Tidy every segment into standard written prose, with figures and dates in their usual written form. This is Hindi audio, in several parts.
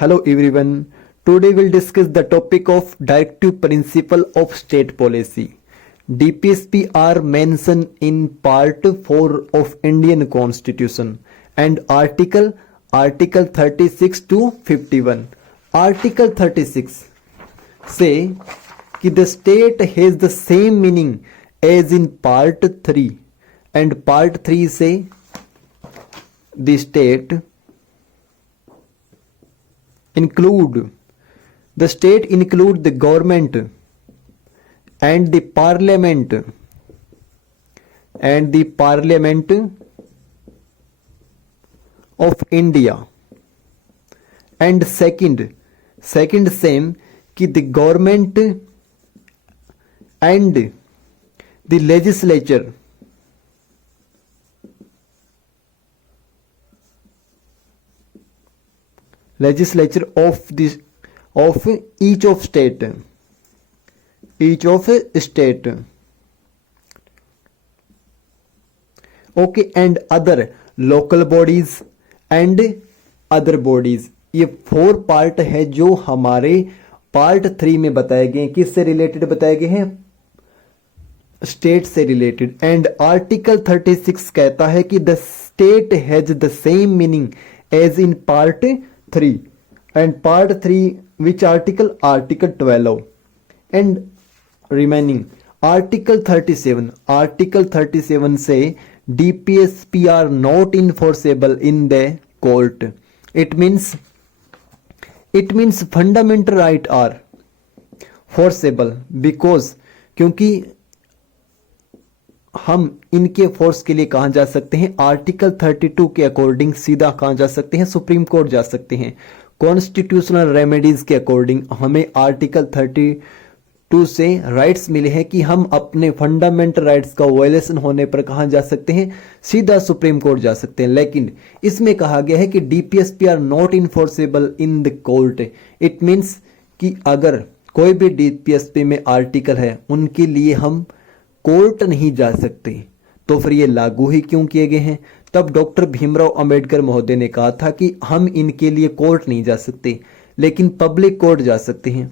Hello everyone. Today we'll discuss the topic of directive principle of state policy. DPSP are mentioned in part 4 of Indian Constitution and Article 36 to 51. Article 36 say कि the state has the same meaning as in part 3 and part 3 say the state include the government and the parliament of India. And second same कि the government and the legislature of each of state okay, and other local bodies and other bodies. ये 4 पार्ट है जो हमारे पार्ट 3 में बताए गए हैं. किससे रिलेटेड बताए गए हैं? स्टेट से रिलेटेड. एंड आर्टिकल 36 कहता है कि the state has the same meaning as in part 3 and part 3 which article 12 and remaining article 37 say DPSP are not enforceable in the court. It means fundamental right are forceable because क्योंकि हम इनके फोर्स के लिए कहां जा सकते हैं? आर्टिकल 32 के अकॉर्डिंग सीधा कहां जा सकते हैं? सुप्रीम कोर्ट जा सकते हैं. कॉन्स्टिट्यूशनल रेमेडीज के अकॉर्डिंग हमें आर्टिकल 32 से राइट्स मिले हैं कि हम अपने फंडामेंटल राइट्स का वायलेशन होने पर कहां जा सकते हैं? सीधा सुप्रीम कोर्ट जा सकते हैं. लेकिन इसमें कहा गया है कि DPSP are not enforceable in the court. It means कि अगर कोई भी डीपीएसपी में आर्टिकल है उनके लिए हम कोर्ट नहीं जा सकते. तो फिर ये लागू ही क्यों किए गए हैं? तब डॉक्टर भीमराव अंबेडकर महोदय ने कहा था कि हम इनके लिए कोर्ट नहीं जा सकते लेकिन पब्लिक कोर्ट जा सकते हैं.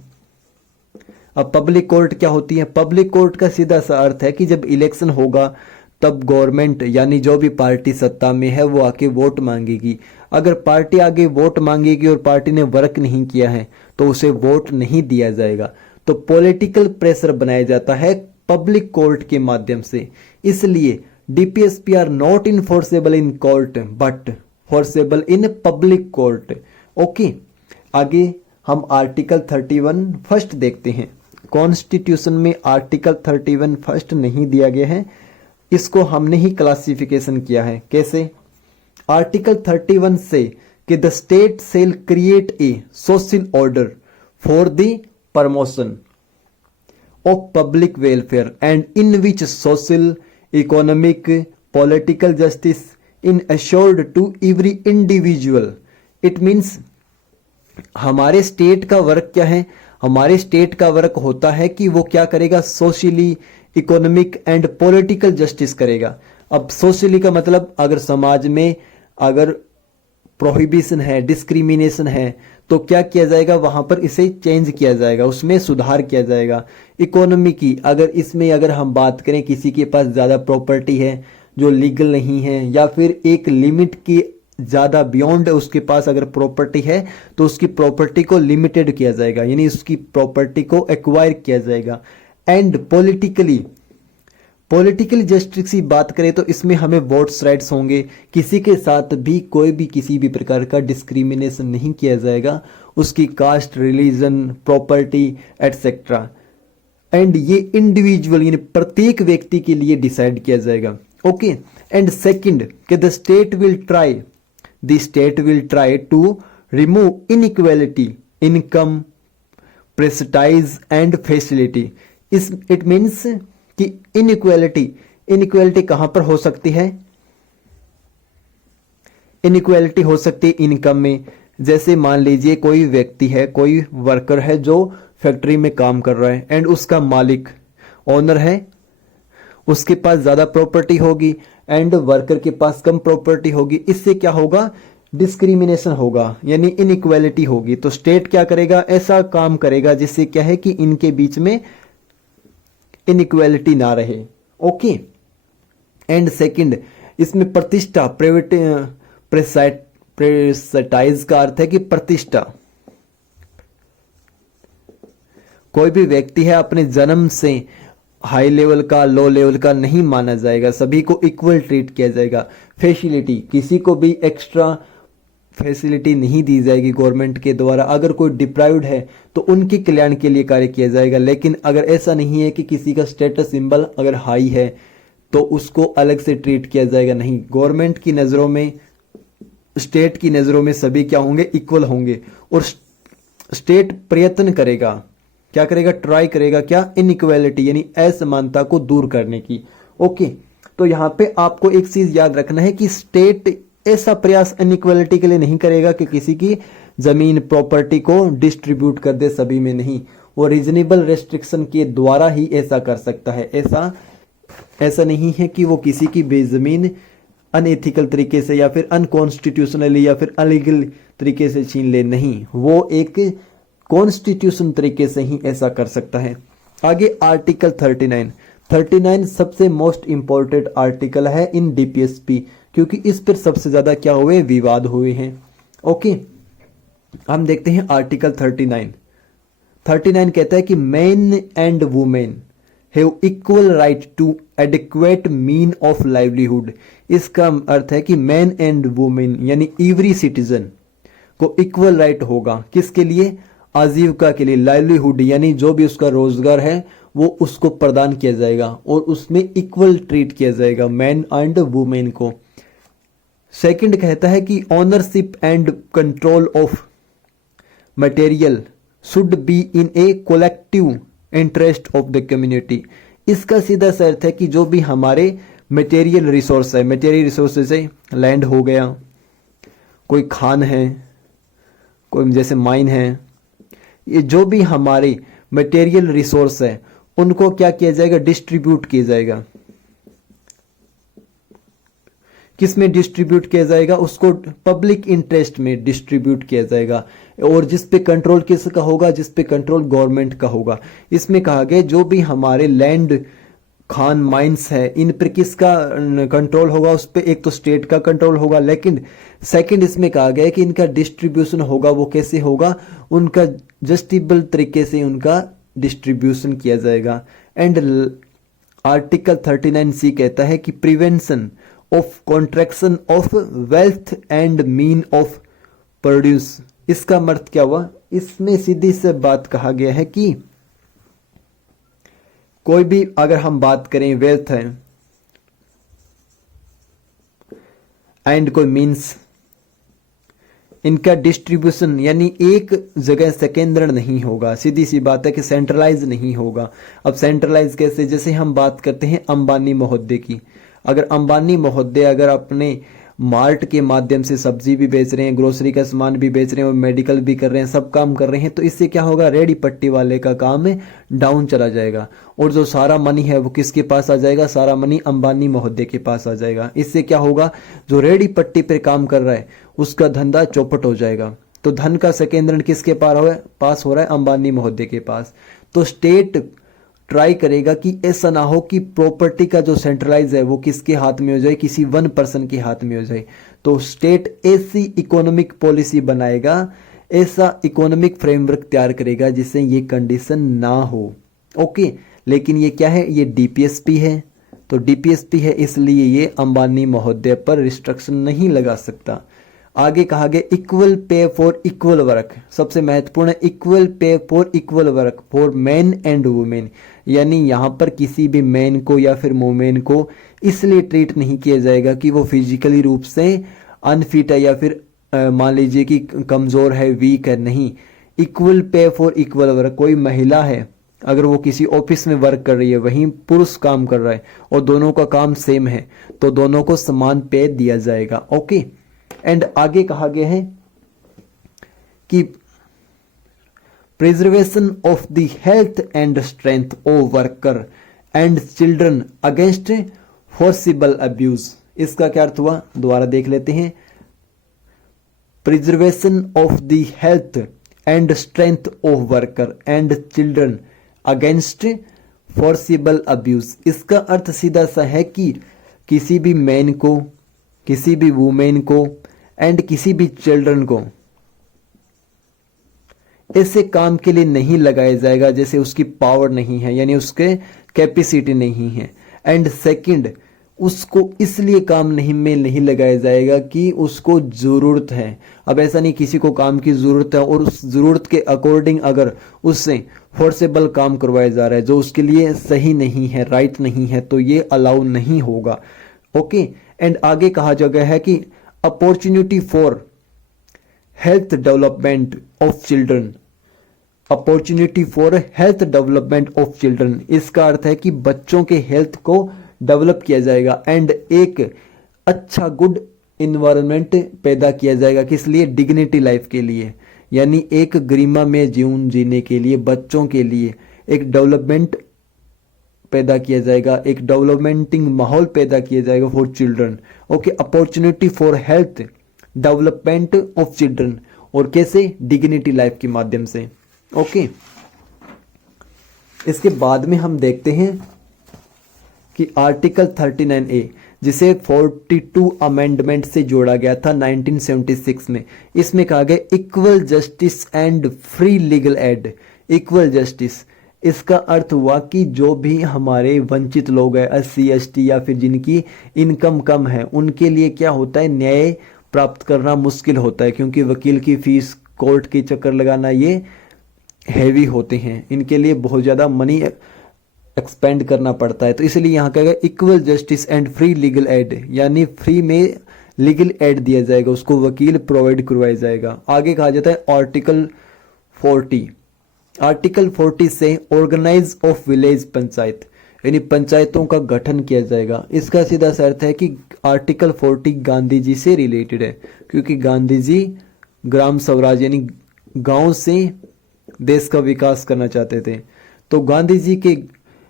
अब पब्लिक कोर्ट क्या होती है? पब्लिक कोर्ट का सीधा सा अर्थ है कि जब इलेक्शन होगा तब गवर्नमेंट यानी जो भी पार्टी सत्ता में है वो आके वोट मांगेगी. अगर पार्टी आगे वोट मांगेगी और पार्टी ने वर्क नहीं किया है तो उसे वोट नहीं दिया जाएगा. तो पॉलिटिकल प्रेशर बनाया जाता है पब्लिक कोर्ट के माध्यम से. इसलिए DPSP are not enforceable in court but forceable in public court. Okay, आगे हम आर्टिकल 31 फर्स्ट देखते हैं. कॉन्स्टिट्यूशन में आर्टिकल 31 फर्स्ट नहीं दिया गया है, इसको हमने ही क्लासिफिकेशन किया है. कैसे? आर्टिकल 31 से कि the state shell create a social order for the promotion of public welfare and in which social, economic, political justice is assured to every individual. It means हमारे स्टेट का वर्क क्या है? हमारे स्टेट का वर्क होता है कि वो क्या करेगा? Socially, economic and political justice करेगा. अब सोशली का मतलब अगर समाज में अगर प्रोहिबिशन है, डिस्क्रिमिनेशन है तो क्या किया जाएगा? वहां पर इसे चेंज किया जाएगा, उसमें सुधार किया जाएगा. इकोनॉमी की अगर हम बात करें, किसी के पास ज़्यादा प्रॉपर्टी है जो लीगल नहीं है या फिर एक लिमिट की ज़्यादा बियॉन्ड उसके पास अगर प्रॉपर्टी है तो उसकी प्रॉपर्टी को लिमिटेड किया जाएगा, यानी उसकी प्रॉपर्टी को एक्वायर किया जाएगा. एंड पॉलिटिकल जस्टिस की बात करें तो इसमें हमें वोट्स राइट्स होंगे. किसी के साथ भी कोई भी किसी भी प्रकार का डिस्क्रिमिनेशन नहीं किया जाएगा, उसकी caste, religion, property etcetera. And ये इंडिविजुअल यानी प्रत्येक व्यक्ति के लिए डिसाइड किया जाएगा. ओके. एंड सेकंड कि the state will try to remove inequality, income, prestige and facility. It means कि इनइक्वालिटी कहां पर हो सकती है? इनइक्वालिटी हो सकती है इनकम में. जैसे मान लीजिए कोई व्यक्ति है, कोई वर्कर है जो फैक्ट्री में काम कर रहा है एंड उसका मालिक ओनर है, उसके पास ज्यादा प्रॉपर्टी होगी एंड वर्कर के पास कम प्रॉपर्टी होगी. इससे क्या होगा? डिस्क्रिमिनेशन होगा, यानी इनइक्वालिटी होगी। तो स्टेट क्या करेगा, ऐसा काम करेगा जिससे क्या है कि इनके बीच में इनइक्वालिटी ना रहे। ओके। एंड सेकंड, इसमें प्रतिष्ठा, प्रेस्टाइज का अर्थ है कि प्रतिष्ठा। कोई भी व्यक्ति है अपने जन्म से हाई लेवल का लो लेवल का नहीं माना जाएगा, सभी को इक्वल ट्रीट किया जाएगा। फैसिलिटी, किसी को भी एक्स्ट्रा फैसिलिटी नहीं दी जाएगी गवर्नमेंट के द्वारा। अगर कोई डिप्राइव्ड है तो उनके कल्याण के लिए कार्य किया जाएगा। लेकिन अगर ऐसा नहीं है कि किसी का स्टेटस सिंबल अगर हाई है तो उसको अलग से ट्रीट किया जाएगा, नहीं। गवर्नमेंट की नज़रों में, स्टेट की नज़रों में सभी क्या होंगे, इक्वल होंगे। और स्टेट प्रयत्न करेगा, क्या करेगा, ट्राई करेगा क्या, इनइक्वालिटी यानी असमानता को दूर करने की। ओके। तो यहां पे आपको एक चीज याद रखना है कि स्टेट ऐसा प्रयास इनइक्वालिटी के लिए नहीं करेगा कि किसी की जमीन प्रॉपर्टी को डिस्ट्रीब्यूट कर दे सभी में, नहीं। वो रीजनेबल रेस्ट्रिक्शन के द्वारा ही ऐसा कर सकता है। ऐसा नहीं है कि वो किसी की बेजमीन अनएथिकल तरीके से या फिर अनकॉन्स्टिट्यूशनली या फिर अलीगल तरीके से छीन ले, नहीं। वो एक कॉन्स्टिट्यूशन तरीके से ही ऐसा कर सकता है। आगे आर्टिकल 39 सबसे मोस्ट इंपॉर्टेंट आर्टिकल है इन डीपीएसपी, क्योंकि इस पर सबसे ज्यादा क्या हुए, विवाद हुए हैं। ओके। हम देखते हैं आर्टिकल 39 कहता है कि man and women have equal right to adequate mean of livelihood. इसका अर्थ है कि मैन एंड वुमेन यानी एवरी सिटीजन को इक्वल राइट होगा, किसके लिए, आजीविका के लिए, लाइवलीहुड यानी जो भी उसका रोजगार है वो उसको प्रदान किया जाएगा और उसमें इक्वल ट्रीट किया जाएगा मैन एंड वुमेन को। सेकंड कहता है कि ownership and control of material should be in A collective interest of the community. इसका सीधा सा अर्थ है कि जो भी हमारे मटेरियल रिसोर्स है, मटेरियल रिसोर्सेज है, लैंड हो गया, कोई खान है, कोई जैसे माइन है, ये जो भी हमारे मटेरियल रिसोर्स है उनको क्या किया जाएगा, डिस्ट्रीब्यूट किया जाएगा। किस में डिस्ट्रीब्यूट किया जाएगा, उसको पब्लिक इंटरेस्ट में डिस्ट्रीब्यूट किया जाएगा। और जिस पे कंट्रोल किसका होगा, जिस पे कंट्रोल गवर्नमेंट का होगा। इसमें कहा गया जो भी हमारे लैंड खान माइंस है इन पर किसका कंट्रोल होगा, उस पर एक तो स्टेट का कंट्रोल होगा, लेकिन सेकंड इसमें कहा गया है कि इनका डिस्ट्रीब्यूशन होगा वो कैसे होगा, उनका जस्टिबल तरीके से उनका डिस्ट्रीब्यूशन किया जाएगा। एंड आर्टिकल 39C कहता है कि prevention of contraction of wealth and mean of produce. इसका अर्थ क्या हुआ, इसमें सीधी से बात कहा गया है कि कोई भी अगर हम बात करें वेल्थ है एंड कोई मीन्स, इनका डिस्ट्रीब्यूशन यानी एक जगह से केंद्रण नहीं होगा। सीधी सी बात है कि सेंट्रलाइज नहीं होगा। अब सेंट्रलाइज कैसे, जैसे हम बात करते हैं अंबानी महोदय की। अगर अंबानी महोदय अगर अपने मार्ट के माध्यम से सब्जी भी बेच रहे हैं, ग्रोसरी का सामान भी बेच रहे हैं और मेडिकल भी कर रहे हैं, सब काम कर रहे हैं, तो इससे क्या होगा, रेडी पट्टी वाले का काम डाउन चला जाएगा और जो सारा मनी है वो किसके पास आ जाएगा, सारा मनी अंबानी महोदय के पास आ जाएगा। इससे क्या होगा, जो रेडी पट्टी पर काम कर रहा है उसका धंधा चौपट हो जाएगा। तो धन का संकेंद्रण किसके पास हो रहा है, अंबानी महोदय के पास। तो स्टेट ट्राई करेगा कि ऐसा ना हो कि प्रॉपर्टी का जो सेंट्रलाइज है वो किसके हाथ में हो जाए, किसी वन पर्सन के हाथ में हो जाए। तो स्टेट ऐसी इकोनॉमिक पॉलिसी बनाएगा, ऐसा इकोनॉमिक फ्रेमवर्क तैयार करेगा जिससे ये कंडीशन ना हो। ओके। लेकिन ये क्या है, ये डीपीएसपी है। तो डीपीएसपी है इसलिए ये अंबानी महोदय पर रिस्ट्रिक्शन नहीं लगा सकता। आगे कहा गया equal pay for equal work, सबसे महत्वपूर्ण है equal pay for equal work for man and women. यानी यहाँ पर किसी भी मैन को या फिर वुमेन को इसलिए ट्रीट नहीं किया जाएगा कि वो फिजिकली रूप से अनफिट है या फिर मान लीजिए कि कमजोर है, वीक है, नहीं। Equal pay for equal work, कोई महिला है अगर वो किसी ऑफिस में वर्क कर रही है, वहीं पुरुष काम कर रहा है और दोनों का काम सेम है, तो दोनों को समान पे दिया जाएगा। ओके। एंड आगे कहा गया है कि preservation of the health and strength of worker and children against forcible abuse. इसका क्या अर्थ हुआ, दोबारा देख लेते हैं। Preservation of the health and strength of worker and children against forcible abuse. इसका अर्थ सीधा सा है कि किसी भी मैन को, किसी भी वुमेन को एंड किसी भी चिल्ड्रन को ऐसे काम के लिए नहीं लगाया जाएगा जैसे उसकी पावर नहीं है, यानी उसके कैपेसिटी नहीं है। एंड सेकंड, उसको इसलिए काम में नहीं लगाया जाएगा कि उसको जरूरत है। अब ऐसा नहीं, किसी को काम की जरूरत है और उस जरूरत के अकॉर्डिंग अगर उससे फोर्सेबल काम करवाया जा रहा है जो उसके लिए सही नहीं है, राइट नहीं है, तो ये अलाउ नहीं होगा। ओके। एंड आगे कहा गया है कि opportunity for health development of children, opportunity for health development of children, इसका अर्थ है कि बच्चों के हेल्थ को डेवलप किया जाएगा एंड एक अच्छा गुड इन्वायरमेंट पैदा किया जाएगा। किस लिए? डिग्निटी लाइफ के लिए, यानी एक गरिमा में जीवन जीने के लिए बच्चों के लिए एक डेवलपमेंट पैदा किया जाएगा, एक डेवलपमेंटिंग माहौल पैदा किया जाएगा for children. Okay. Opportunity for health development of children, और कैसे? डिग्निटी लाइफ के माध्यम से। ओके। इसके बाद में हम देखते हैं कि आर्टिकल 39A, जिसे 42 अमेंडमेंट से जोड़ा गया था 1976 में, इसमें कहा गया equal justice and free legal aid. Equal justice, इसका अर्थ हुआ कि जो भी हमारे वंचित लोग हैं, SC ST या फिर जिनकी इनकम कम है, उनके लिए क्या होता है, न्याय प्राप्त करना मुश्किल होता है, क्योंकि वकील की फीस, कोर्ट के चक्कर लगाना ये हैवी होते हैं, इनके लिए बहुत ज़्यादा मनी एक्सपेंड करना पड़ता है। तो इसलिए यहाँ कहेगा equal justice and free legal aid, यानी फ्री में लीगल एड दिया जाएगा, उसको वकील प्रोवाइड करवाया जाएगा। आगे कहा जाता है आर्टिकल 40। आर्टिकल 40 से ऑर्गेनाइज ऑफ विलेज पंचायत, यानी पंचायतों का गठन किया जाएगा। इसका सीधा सा अर्थ है कि आर्टिकल 40 गांधी जी से रिलेटेड है, क्योंकि गांधी जी ग्राम स्वराज यानी गांव से देश का विकास करना चाहते थे। तो गांधी जी के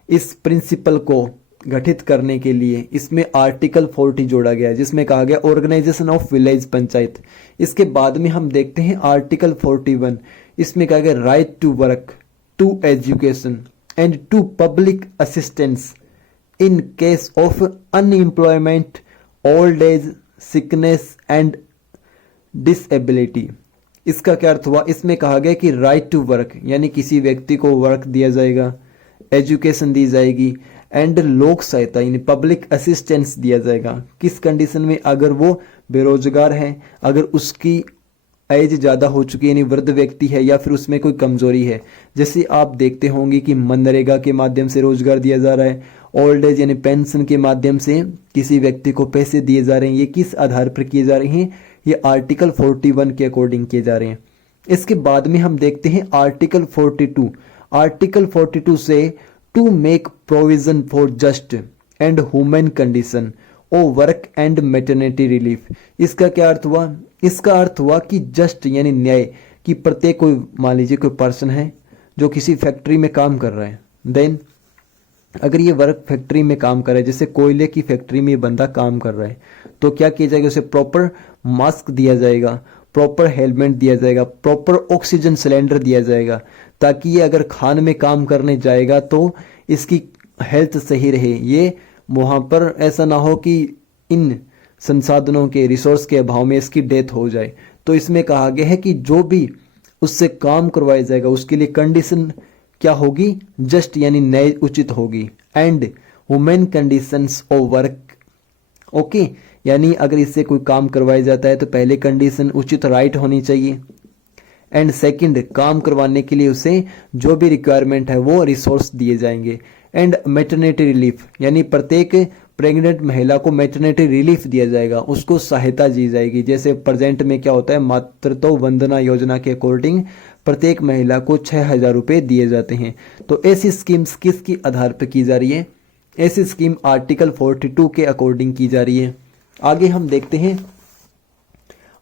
इस प्रिंसिपल को गठित करने के लिए इसमें आर्टिकल 40 जोड़ा गया है, जिसमें कहा गया ऑर्गेनाइजेशन ऑफ विलेज पंचायत। इसके बाद में हम देखते हैं आर्टिकल 41, इसमें कहा गया right to work, to education and to public assistance in case of unemployment, old age, sickness and disability. इसका क्या अर्थ हुआ? इसमें कहा गया कि राइट टू वर्क, यानी किसी व्यक्ति को वर्क दिया जाएगा, एजुकेशन दी जाएगी एंड लोक सहायता यानी पब्लिक असिस्टेंस दिया जाएगा। किस कंडीशन में? अगर वो बेरोजगार है, अगर उसकी एज ज़्यादा हो चुकी है यानी वृद्ध व्यक्ति है, या फिर उसमें कोई कमजोरी है। जैसे आप देखते होंगे कि मनरेगा के माध्यम से रोजगार दिया जा रहा है, ओल्ड एज यानी पेंशन के माध्यम से किसी व्यक्ति को पैसे दिए जा रहे हैं। ये किस आधार पर किए जा रहे हैं? ये आर्टिकल 41 के अकॉर्डिंग किए जा रहे हैं। इसके बाद में हम देखते हैं आर्टिकल 42। आर्टिकल 42 से to make provision for just and human condition of work and maternity relief. इसका क्या अर्थ हुआ? इसका अर्थ हुआ कि जस्ट यानी न्याय, कि प्रत्येक कोई, मान लीजिए कोई पर्सन है जो किसी फैक्ट्री में काम कर रहा है, देन अगर ये वर्क फैक्ट्री में काम कर रहा है, जैसे कोयले की फैक्ट्री में ये बंदा काम कर रहा है, तो क्या किया जाएगा? उसे प्रॉपर मास्क दिया जाएगा, प्रॉपर हेलमेट दिया जाएगा, प्रॉपर ऑक्सीजन सिलेंडर दिया जाएगा, ताकि ये अगर खान में काम करने जाएगा तो इसकी हेल्थ सही रहे। ये वहाँ पर ऐसा ना हो कि इन संसाधनों के, रिसोर्स के अभाव में इसकी डेथ हो जाए। तो इसमें कहा गया है कि जो भी उससे काम करवाया जाएगा उसके लिए कंडीशन क्या होगी? जस्ट यानी न्याय उचित होगी, and human conditions of work. Okay, यानी अगर इससे कोई काम करवाया जाता है तो पहले कंडीशन उचित, राइट होनी चाहिए, एंड सेकंड काम करवाने के लिए उसे जो भी रिक्वायरमेंट है वो रिसोर्स दिए जाएंगे। एंड मैटरनिटी रिलीफ, यानी प्रत्येक प्रेग्नेंट महिला को मैटरनिटी रिलीफ दिया जाएगा, उसको सहायता दी जाएगी। जैसे प्रेजेंट में क्या होता है, मातृत्व वंदना योजना के अकॉर्डिंग प्रत्येक महिला को 6,000 रुपये दिए जाते हैं। तो ऐसी स्कीम्स किसकी आधार पर की जा रही है? ऐसी स्कीम आर्टिकल 42 के अकॉर्डिंग की जा रही है। आगे हम देखते हैं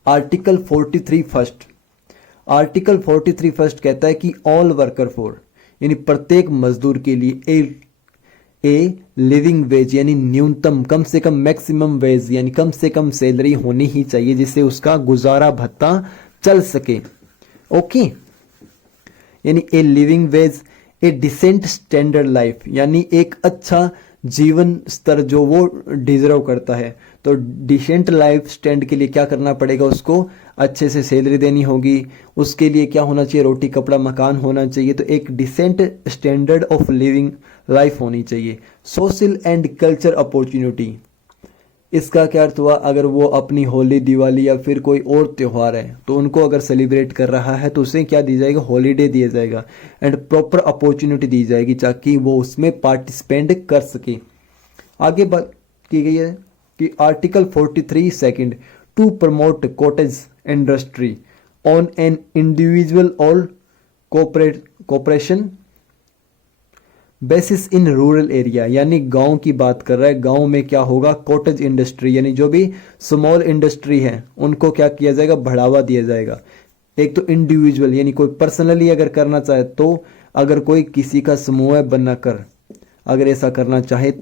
आर्टिकल 43 फर्स्ट। आर्टिकल 43 फर्स्ट कहता है कि ऑल वर्कर फॉर, यानी प्रत्येक मजदूर के लिए ए लिविंग वेज यानी न्यूनतम, कम से कम मैक्सिमम वेज यानी कम से कम सैलरी होनी ही चाहिए जिससे उसका गुजारा भत्ता चल सके। ओके, यानी a living wage, a decent standard life यानी एक अच्छा जीवन स्तर जो वो डिजर्व करता है। तो डिसेंट लाइफ स्टैंड के लिए क्या करना पड़ेगा, उसको अच्छे से सैलरी देनी होगी। उसके लिए क्या होना चाहिए, रोटी कपड़ा मकान होना चाहिए। तो एक decent standard of living life होनी चाहिए। सोशल एंड कल्चर अपॉर्चुनिटी, इसका क्या अर्थ हुआ, अगर वो अपनी होली दिवाली या फिर कोई और त्यौहार है तो उनको अगर सेलिब्रेट कर रहा है तो उसे क्या दी जाएगा, हॉलीडे दिया जाएगा एंड प्रॉपर अपॉर्चुनिटी दी जाएगी ताकि वो उसमें पार्टिसिपेट कर सके। आगे बात की गई है कि article 43 second, to promote cottage industry on an individual और cooperation basis in rural area, यानी गांव की बात कर रहा है। गांव में क्या होगा, कॉटेज इंडस्ट्री यानी जो भी स्मॉल इंडस्ट्री है उनको क्या किया जाएगा, बढ़ावा दिया जाएगा। एक तो इंडिविजुअल यानी कोई पर्सनली अगर करना चाहे तो, अगर कोई किसी का समूह बनाकर अगर ऐसा करना चाहे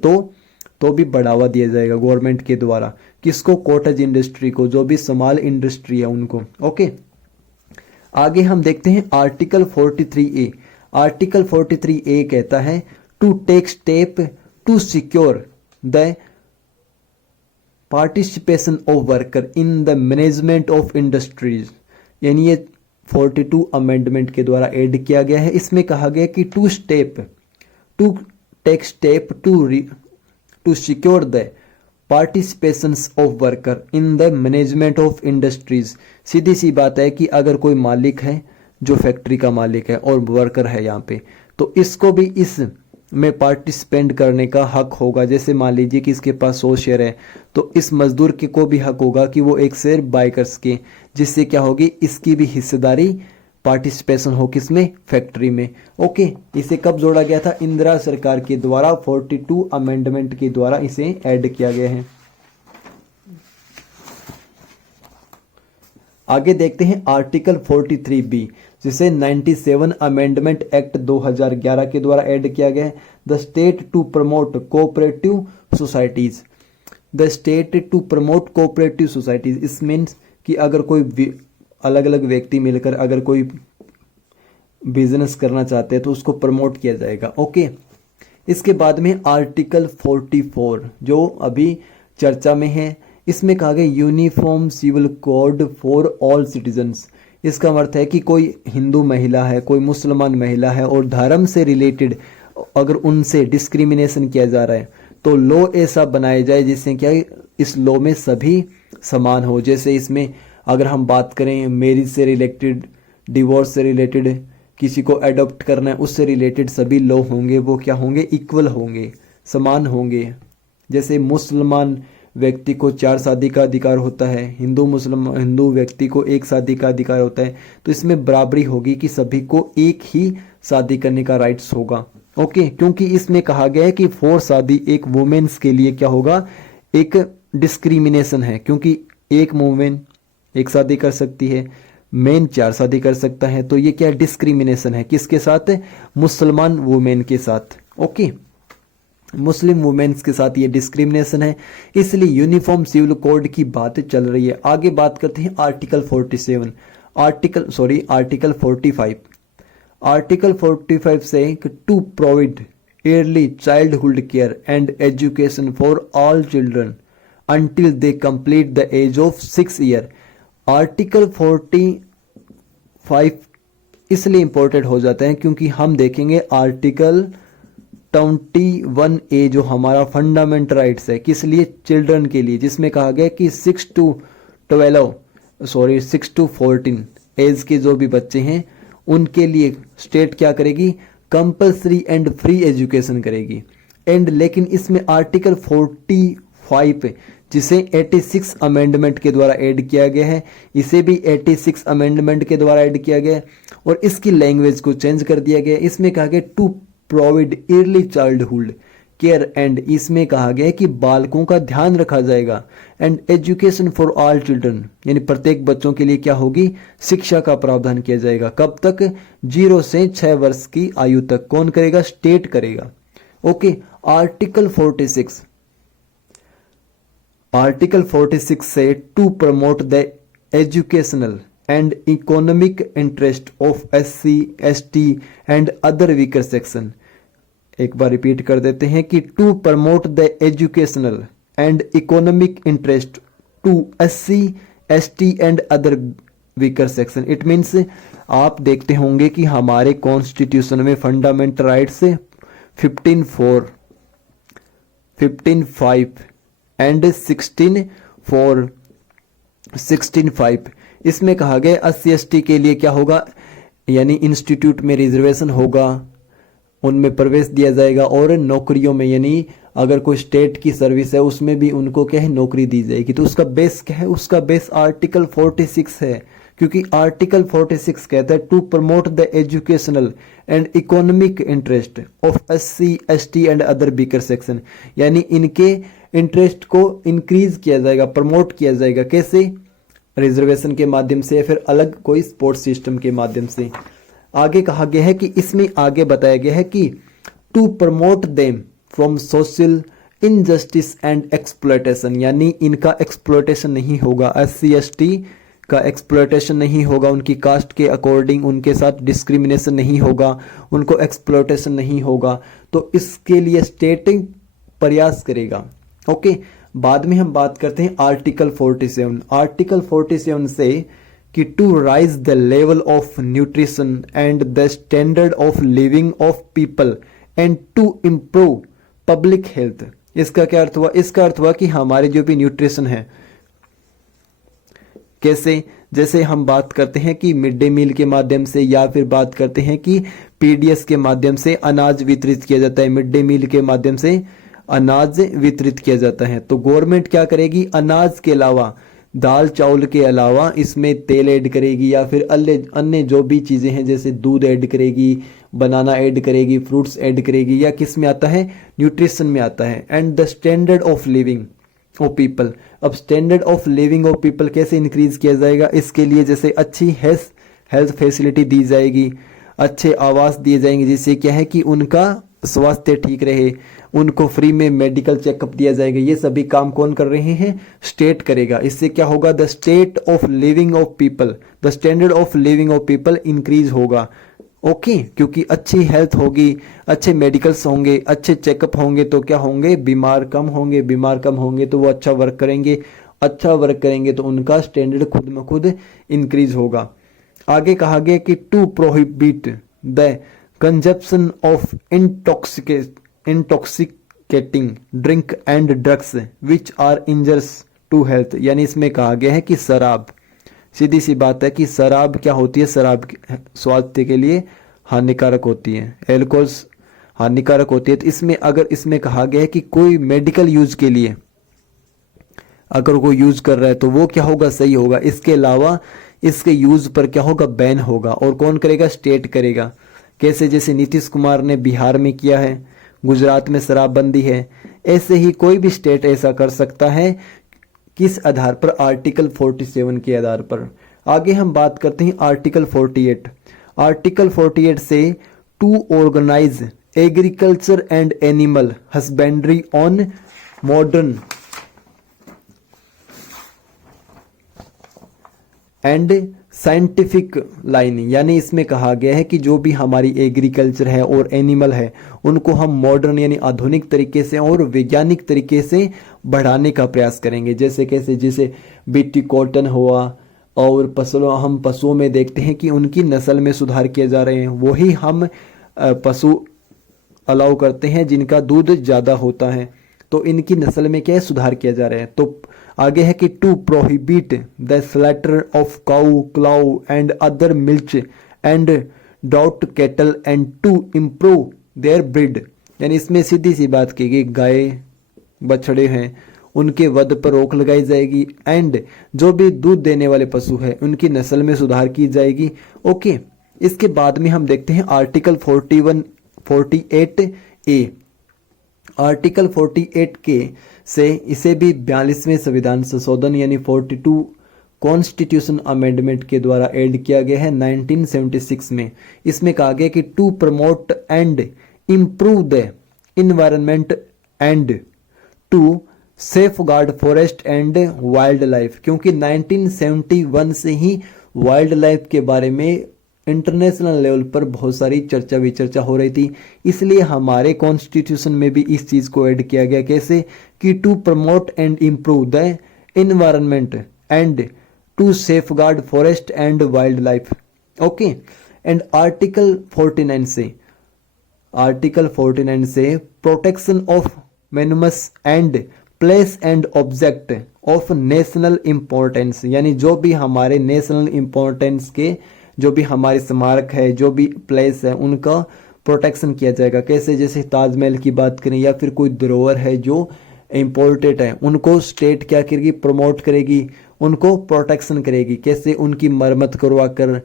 तो भी बढ़ावा दिया जाएगा गवर्नमेंट के द्वारा। किसको, कॉटेज इंडस्ट्री को, जो भी स्मॉल इंडस्ट्री है उनको। ओके, आगे हम देखते हैं आर्टिकल 43A। आर्टिकल 43A कहता है to take step to secure the participation of worker in the management of industries, यानी ये 42 अमेंडमेंट के द्वारा ऐड किया गया है। इसमें कहा गया कि to take step to secure the participations of worker in the management of industries. सीधी सी बात है कि अगर कोई मालिक है जो फैक्ट्री का मालिक है और वर्कर है यहाँ पे, तो इसको भी इस में पार्टिसिपेंट करने का हक होगा। जैसे मान लीजिए कि इसके पास 100 शेयर है तो इस मजदूर के को भी हक होगा कि वो एक शेयर बाय कर सके, जिससे क्या होगी, इसकी भी हिस्सेदारी पार्टिसिपेशन हो किसमें, फैक्ट्री में। ओके, इसे कब जोड़ा गया था, इंदिरा सरकार के द्वारा 42 अमेंडमेंट के द्वारा इसे ऐड किया गया है। आगे देखते हैं आर्टिकल 43B, जिसे 97 अमेंडमेंट एक्ट 2011 के द्वारा ऐड किया गया है। The state to promote cooperative societies, the state to promote cooperative societies, इस मीन्स कि अगर कोई अलग अलग व्यक्ति मिलकर अगर कोई बिजनेस करना चाहते हैं तो उसको प्रमोट किया जाएगा। ओके, इसके बाद में आर्टिकल 44 जो अभी चर्चा में है, इसमें कहा गया uniform civil code for all citizens. इसका अर्थ है कि कोई हिंदू महिला है, कोई मुसलमान महिला है और धर्म से रिलेटेड अगर उनसे डिस्क्रिमिनेशन किया जा रहा है तो लॉ ऐसा बनाया जाए जिससे क्या इस लॉ में सभी समान हो। जैसे इसमें अगर हम बात करें मैरिज से रिलेटेड, डिवोर्स से रिलेटेड, किसी को अडॉप्ट करना है उससे रिलेटेड सभी लॉ होंगे वो क्या होंगे, इक्वल होंगे, समान होंगे। जैसे मुसलमान व्यक्ति को 4 शादी का अधिकार होता है, हिंदू व्यक्ति को 1 शादी का अधिकार होता है, तो इसमें बराबरी होगी कि सभी को एक ही शादी करने का राइट्स होगा। ओके, क्योंकि इसमें कहा गया है कि 4 शादी एक वुमेन्स के लिए क्या होगा, एक डिस्क्रिमिनेशन है, क्योंकि एक वुमेन 1 शादी कर सकती है, मेन 4 शादी कर सकता है, तो ये क्या डिस्क्रिमिनेशन है, किसके साथ, मुसलमान वुमेन के साथ। ओके, मुस्लिम वुमेन्स के साथ ये डिस्क्रिमिनेशन है, इसलिए यूनिफॉर्म सिविल कोड की बात चल रही है। आगे बात करते हैं आर्टिकल 45। आर्टिकल 45 से to provide early childhood care and education for all children until they complete the age of 6 years। Article 45 इसलिए इंपॉर्टेंट हो जाता है क्योंकि हम देखेंगे आर्टिकल 21A जो हमारा फंडामेंटल राइट्स है, किस लिए, चिल्ड्रन के लिए, जिसमें कहा गया कि 6 to 14 एज के जो भी बच्चे हैं उनके लिए स्टेट क्या करेगी, कंपल्सरी एंड फ्री एजुकेशन करेगी। एंड लेकिन इसमें आर्टिकल 45 जिसे 86 अमेंडमेंट के द्वारा ऐड किया गया है, इसे भी 86 अमेंडमेंट के द्वारा ऐड किया गया है और इसकी लैंग्वेज को चेंज कर दिया गया। इसमें कहा गया to provide early childhood care and इसमें कहा गया है कि बालकों का ध्यान रखा जाएगा। And education for all children यानी प्रत्येक बच्चों के लिए क्या होगी, शिक्षा का प्रावधान किया जाएगा। कब तक, 0 से 6 वर्ष की आयु तक। कौन करेगा, स्टेट करेगा। ओके, आर्टिकल 46 से to promote the educational and economic interest of SC ST and other weaker section. एक बार रिपीट कर देते हैं कि to promote the educational and economic interest to SC ST and other weaker section. It means आप देखते होंगे कि हमारे कॉन्स्टिट्यूशन में फंडामेंटल राइट्स 15(4), 15(5) एंड 16(4), 16(5) इसमें कहा गया SC ST के लिए क्या होगा, यानी इंस्टीट्यूट में रिजर्वेशन होगा, उनमें प्रवेश दिया जाएगा, और नौकरियों में यानी अगर कोई स्टेट की सर्विस है उसमें भी उनको क्या है, नौकरी दी जाएगी। तो उसका बेस क्या है, उसका बेस आर्टिकल 46 है, क्योंकि आर्टिकल 46 कहता है to promote the educational and economic interest of SC ST and other weaker section, यानी इनके इंटरेस्ट को इंक्रीज किया जाएगा, प्रमोट किया जाएगा। कैसे? रिजर्वेशन के माध्यम से, फिर अलग कोई स्पोर्ट्स सिस्टम के माध्यम से। आगे कहा गया है कि इसमें आगे बताया गया है कि to promote them from social injustice and exploitation, यानी इनका एक्सप्लॉयटेशन नहीं होगा, SC ST का एक्सप्लॉयटेशन नहीं होगा, उनकी कास्ट के अकॉर्डिंग उनके साथ डिस्क्रिमिनेशन नहीं होगा, उनको एक्सप्लॉयटेशन नहीं होगा। तो इसके लिए स्टेट प्रयास करेगा। ओके, बाद में हम बात करते हैं आर्टिकल 47। आर्टिकल 47 से कि to raise the level of nutrition and the standard of living of people and to improve public health. इसका क्या अर्थ हुआ? इसका अर्थ हुआ कि हमारे जो भी न्यूट्रिशन है, कैसे, जैसे हम बात करते हैं कि मिड डे मील के माध्यम से, या फिर बात करते हैं कि PDS के माध्यम से अनाज वितरित किया जाता है, मिड डे मील के माध्यम से अनाज वितरित किया जाता है। तो गवर्नमेंट क्या करेगी, अनाज के अलावा, दाल चावल के अलावा इसमें तेल ऐड करेगी, या फिर अन्य जो भी चीज़ें हैं, जैसे दूध ऐड करेगी, बनाना ऐड करेगी, फ्रूट्स ऐड करेगी, या किस में आता है, न्यूट्रिशन में आता है। And the standard of living of people. अब standard of living of people कैसे इंक्रीज किया जाएगा? इसके लिए जैसे अच्छी हेल्थ फैसिलिटी दी जाएगी, अच्छे आवास दिए जाएंगे, जिससे क्या है कि उनका स्वास्थ्य ठीक रहे, उनको फ्री में मेडिकल चेकअप दिया जाएगा। ये सभी काम कौन कर रहे हैं? स्टेट करेगा। इससे क्या होगा? The state of living of people, the standard of living of people increase होगा। ओके, क्योंकि अच्छी हेल्थ होगी, अच्छे मेडिकल्स होंगे, अच्छे चेकअप होंगे, तो क्या होंगे? बीमार कम होंगे, बीमार कम होंगे तो वो अच्छा वर्क करेंगे, अच्छा वर्क करेंगे तो उनका स्टैंडर्ड खुद में खुद इंक्रीज होगा। आगे कहा गया कि to prohibit the consumption of intoxicating drink and drugs which are injurious to health, यानी इसमें कहा गया है कि शराब, सीधी सी बात है कि शराब क्या होती है, शराब स्वास्थ्य के लिए हानिकारक होती है, एल्कोहल्स हानिकारक होती है। तो इसमें अगर इसमें कहा गया है कि कोई मेडिकल यूज के लिए अगर कोई यूज कर रहा है तो वो क्या होगा? सही होगा। इसके अलावा इसके यूज पर क्या होगा? बैन होगा। और कौन करेगा? स्टेट करेगा। कैसे? जैसे नीतीश कुमार ने बिहार में किया है, गुजरात में शराबबंदी है, ऐसे ही कोई भी स्टेट ऐसा कर सकता है। किस आधार पर? आर्टिकल 47 के आधार पर। आगे हम बात करते हैं आर्टिकल 48। आर्टिकल 48 से to organise agriculture and animal husbandry on modern and scientific line, यानी इसमें कहा गया है कि जो भी हमारी एग्रीकल्चर है और एनिमल है उनको हम मॉडर्न यानी आधुनिक तरीके से और वैज्ञानिक तरीके से बढ़ाने का प्रयास करेंगे। जैसे कैसे? जैसे बीटी कॉटन हुआ, और हम पशुओं में देखते हैं कि उनकी नस्ल में सुधार किए जा रहे हैं। वही हम पशु अलाउ करते हैं जिनका दूध ज़्यादा होता है, तो इनकी नस्ल में क्या है? सुधार किया जा रहा है। तो आगे है कि to prohibit the slaughter of cow, calves and other milch and डॉट cattle and to improve their breed, यानी इसमें सीधी सी बात की गई, गाय बछड़े हैं उनके वध पर रोक लगाई जाएगी, एंड जो भी दूध देने वाले पशु है उनकी नस्ल में सुधार की जाएगी। ओके, इसके बाद में हम देखते हैं आर्टिकल 48A। आर्टिकल 48 के से इसे भी 42वें संविधान संशोधन यानी 42 कॉन्स्टिट्यूशन अमेंडमेंट के द्वारा ऐड किया गया है 1976 में। इसमें कहा गया कि to promote and improve the environment and to safeguard forest and wild life, क्योंकि 1971 से ही वाइल्ड लाइफ के बारे में इंटरनेशनल लेवल पर बहुत सारी चर्चा विचर्चा हो रही थी, इसलिए हमारे कॉन्स्टिट्यूशन में भी इस चीज को ऐड किया गया। कैसे कि to promote and improve the environment and to safeguard forest and wild life. Okay, and article 49 से protection of monuments and place and object of national importance, यानी जो भी हमारे नेशनल इंपॉर्टेंस के जो भी हमारे स्मारक है, जो भी प्लेस है, उनका प्रोटेक्शन किया जाएगा। कैसे, जैसे ताजमहल की बात करें या फिर कोई धरोहर है जो इम्पोर्टेड है, उनको स्टेट क्या करेगी, प्रमोट करेगी, उनको प्रोटेक्शन करेगी। कैसे, उनकी मरम्मत करवा कर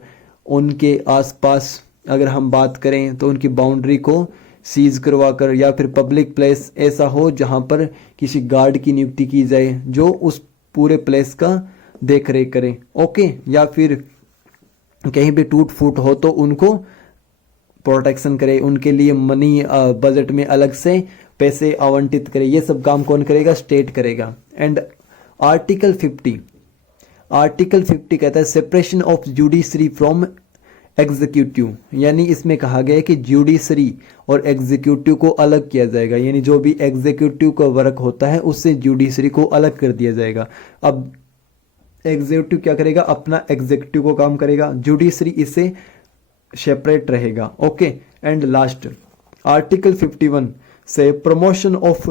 उनके आसपास अगर हम बात करें तो उनकी बाउंड्री को सीज करवा कर, या फिर पब्लिक प्लेस ऐसा हो जहां पर किसी गार्ड की नियुक्ति की जाए जो उस पूरे प्लेस का देख रेख करे। ओके, या फिर कहीं भी टूट फूट हो तो उनको प्रोटेक्शन करे, उनके लिए मनी बजट में अलग से पैसे आवंटित करे। ये सब काम कौन करेगा, स्टेट करेगा। एंड आर्टिकल 50 कहता है separation of judiciary from executive, यानी इसमें कहा गया है कि जुडिशरी और एग्जीक्यूटिव को अलग किया जाएगा, यानी जो भी एग्जीक्यूटिव का वर्क होता है उससे जुडिशरी को अलग कर दिया जाएगा। अब एग्जीक्यूटिव क्या करेगा, अपना एग्जीक्यूटिव को काम करेगा, जुडिशरी इससे सेपरेट रहेगा। ओके, एंड लास्ट आर्टिकल 51 से promotion of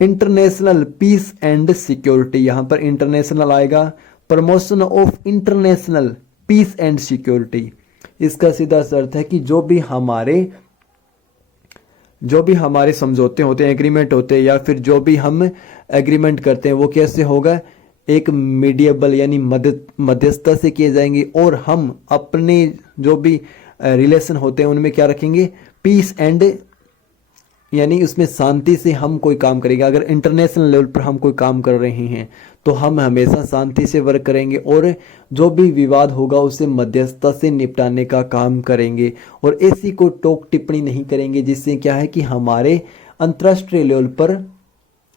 international peace and security, यहां पर इंटरनेशनल आएगा, promotion of international peace and security. इसका सीधा अर्थ है कि जो भी हमारे समझौते होते हैं, एग्रीमेंट होते हैं, या फिर जो भी हम एग्रीमेंट करते हैं वो कैसे होगा, एक मीडिएबल यानी मध्यस्थता से किए जाएंगे, और हम अपने जो भी रिलेशन होते हैं उनमें क्या रखेंगे, पीस एंड, यानी उसमें शांति से हम कोई काम करेंगे। अगर इंटरनेशनल लेवल पर हम कोई काम कर रहे हैं तो हम हमेशा शांति से वर्क करेंगे, और जो भी विवाद होगा उसे मध्यस्थता से निपटाने का काम करेंगे, और ऐसी कोई टोक टिप्पणी नहीं करेंगे जिससे क्या है कि हमारे अंतर्राष्ट्रीय लेवल पर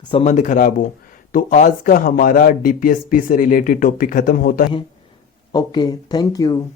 संबंध खराब हो। तो आज का हमारा डीपीएसपी से रिलेटेड टॉपिक खत्म होता है। Okay, thank you.